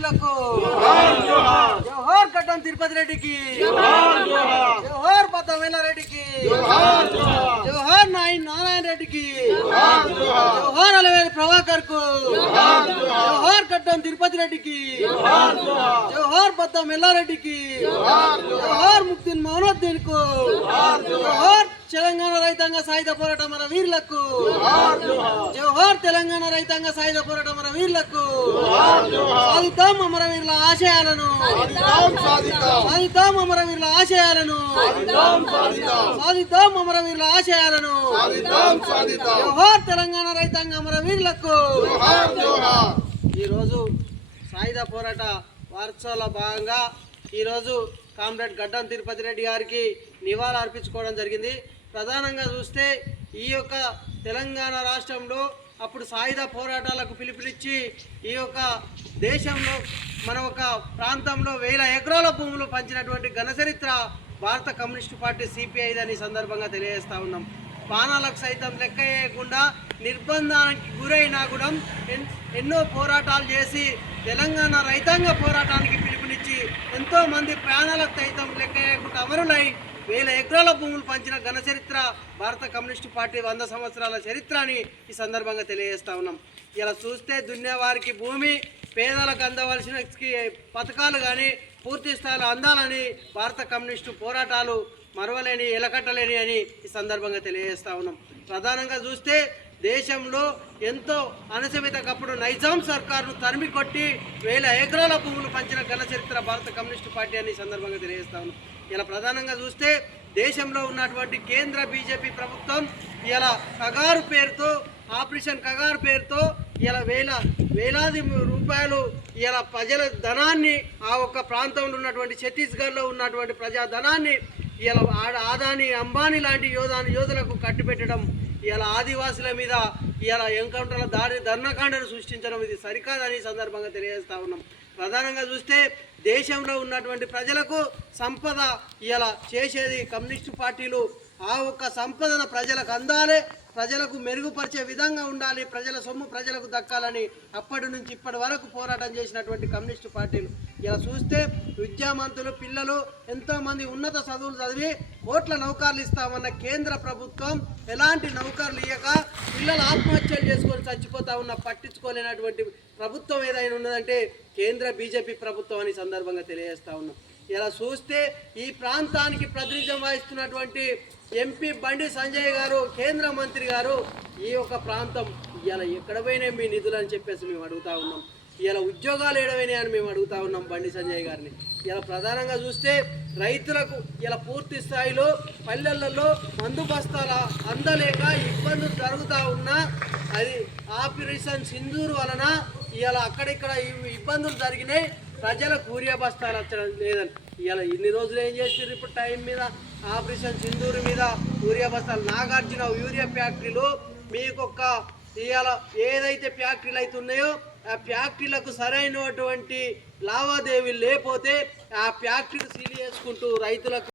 వీరులకు జోహార్ గడ్డం తిరుపతి రెడ్డికి. జోహార్ బద్దమైన రెడ్డికి. జోహార్ నాయన్ నారాయణ రెడ్డికి. జోహార్ అలవేలు ప్రభాకర్కు జోహార్. గడ్డం తిరుపతి రెడ్డికి. జోహార్ బద్దం ఎల్లారెడ్డికి జోహార్ ముక్తిన్ మౌనద్దీన్కు తెలంగాణ రైతాంగ సాయుధ పోరాట మన వీరులకు. జోహార్ తెలంగాణ రైతాంగ సాయుధ పోరాట మన వీరులకు. సాధిద్దాం అమరవీరుల ఆశయాలను. సాధిద్దాం అమరవీరుల ఆశయాలను. సాధిద్దాం అమరవీరుల ఆశయాలను. జోహార్ తెలంగాణ రైతాంగ అమరవీరులకు ఈరోజు సాయుధ పోరాట వారోత్సవాల భాగంగా ఈరోజు కామ్రేడ్ గడ్డం తిరుపతి రెడ్డి గారికి నివాళులు అర్పించుకోవడం జరిగింది. ప్రధానంగా చూస్తే ఈ యొక్క తెలంగాణ రాష్ట్రంలో అప్పుడు సాయుధ పోరాటాలకు పిలుపునిచ్చి ఈ యొక్క దేశంలో మన ఒక ప్రాంతంలో వేల ఎకరాల భూములు పంచినటువంటి ఘనచరిత్ర భారత కమ్యూనిస్టు పార్టీ సిపిఐదని సందర్భంగా తెలియజేస్తా ఉన్నాం. ప్రాణాలకు సైతం లెక్క వేయకుండా నిర్బంధానికి గురైనా కూడా ఎన్- ఎన్నో పోరాటాలు చేసి తెలంగాణ రైతాంగ పోరాటానికి పిలుపునిచ్చి ఎంతోమంది ప్రాణాలకు సైతం లెక్క వేయకుండా అమరులై వేల ఎకరాల భూములు పంచిన ఘన చరిత్ర భారత కమ్యూనిస్టు పార్టీ వంద సంవత్సరాల చరిత్ర అని ఈ సందర్భంగా తెలియజేస్తా ఉన్నాం. ఇలా చూస్తే దున్నేవారికి భూమి పేదలకు అందవలసిన పథకాలు కానీ పూర్తి స్థాయిలో అందాలని భారత కమ్యూనిస్టు పోరాటాలు మరవలేని ఎలకట్టలేని అని ఈ సందర్భంగా తెలియజేస్తా ఉన్నాం. ప్రధానంగా చూస్తే దేశంలో ఎంతో అణచివేతకప్పుడు నైజాం సర్కార్ను తరిమి కొట్టి వేల ఎకరాల భూములు పంచిన ఘన చరిత్ర భారత కమ్యూనిస్టు పార్టీ అని సందర్భంగా తెలియజేస్తాను ఇలా ప్రధానంగా చూస్తే దేశంలో ఉన్నటువంటి కేంద్ర బీజేపీ ప్రభుత్వం ఇలా కగారు పేరుతో ఆపరేషన్ కగారు పేరుతో ఇలా వేల వేలాది రూపాయలు ఇలా ప్రజల ధనాన్ని ఆ ఒక్క ప్రాంతంలో ఉన్నటువంటి ఛత్తీస్గఢ్లో ఉన్నటువంటి ప్రజా ధనాన్ని ఇలా ఆడ- ఆదాని అంబానీ లాంటి యోధాని యోధులకు కట్టిపెట్టడం ఇలా ఆదివాసుల మీద ఇలా ఎన్కౌంటర్ల దాడి ధర్నకాండను సృష్టించడం ఇది సరికాదని సందర్భంగా తెలియజేస్తా ఉన్నాం. ప్రధానంగా చూస్తే దేశంలో ఉన్నటువంటి ప్రజలకు సంపద ఇలా చేసేది కమ్యూనిస్టు పార్టీలు. ఆ ఒక్క సంపదన ప్రజలకు అందాలి ప్రజలకు మెరుగుపరిచే విధంగా ఉండాలి ప్రజల సొమ్ము ప్రజలకు దక్కాలని అప్పటి నుంచి ఇప్పటి వరకు పోరాటం చేసినటువంటి కమ్యూనిస్టు పార్టీలు. ఇలా చూస్తే విద్యామంతులు పిల్లలు ఎంతోమంది ఉన్నత చదువులు చదివి కోట్ల నౌకర్లు ఇస్తామన్న కేంద్ర ప్రభుత్వం ఎలాంటి నౌకర్లు ఇయ్యక పిల్లలు ఆత్మహత్యలు చేసుకొని చచ్చిపోతా ఉన్న పట్టించుకోలేనటువంటి ప్రభుత్వం ఏదైనా ఉన్నదంటే కేంద్ర బీజేపీ ప్రభుత్వం అని సందర్భంగా తెలియజేస్తా ఉన్నాం. ఇలా చూస్తే ఈ ప్రాంతానికి ప్రాతినిధ్యం వహిస్తున్నటువంటి ఎంపీ బండి సంజయ్ గారు కేంద్ర మంత్రి గారు ఈ యొక్క ప్రాంతం ఇలా ఎక్కడ పోయినాయి మీ నిధులు అని చెప్పేసి మేము అడుగుతా ఉన్నాం. ఇలా ఉద్యోగాలు ఏడవైనాయి అని మేము అడుగుతా ఉన్నాం బండి సంజయ్ గారిని. ఇలా ప్రధానంగా చూస్తే రైతులకు ఇలా పూర్తి స్థాయిలో పల్లెలలో మందు బస్తాల అందలేక ఇబ్బందులు జరుగుతూ ఉన్నా అది ఆపరేషన్ సింధూరు వలన ఇలా అక్కడిక్కడ ఇబ్బందులు జరిగినాయి. ప్రజలకు యూరియా బస్తాలు వచ్చడం లేదని. ఇలా ఇన్ని రోజులు ఏం చేసారు ఇప్పుడు టైం మీద ఆపరేషన్ సింధూరు మీద యూరియా బస్తాలు నాగార్జున యూరియా ఫ్యాక్టరీలు మీకు ఒక ఇవాళ ఏదైతే ఫ్యాక్టరీలు అయితే ఉన్నాయో ఆ ఫ్యాక్టరీలకు సరైనటువంటి లావాదేవీలు లేకపోతే ఆ ఫ్యాక్టరీలు సీల్ చేసుకుంటూ రైతులకు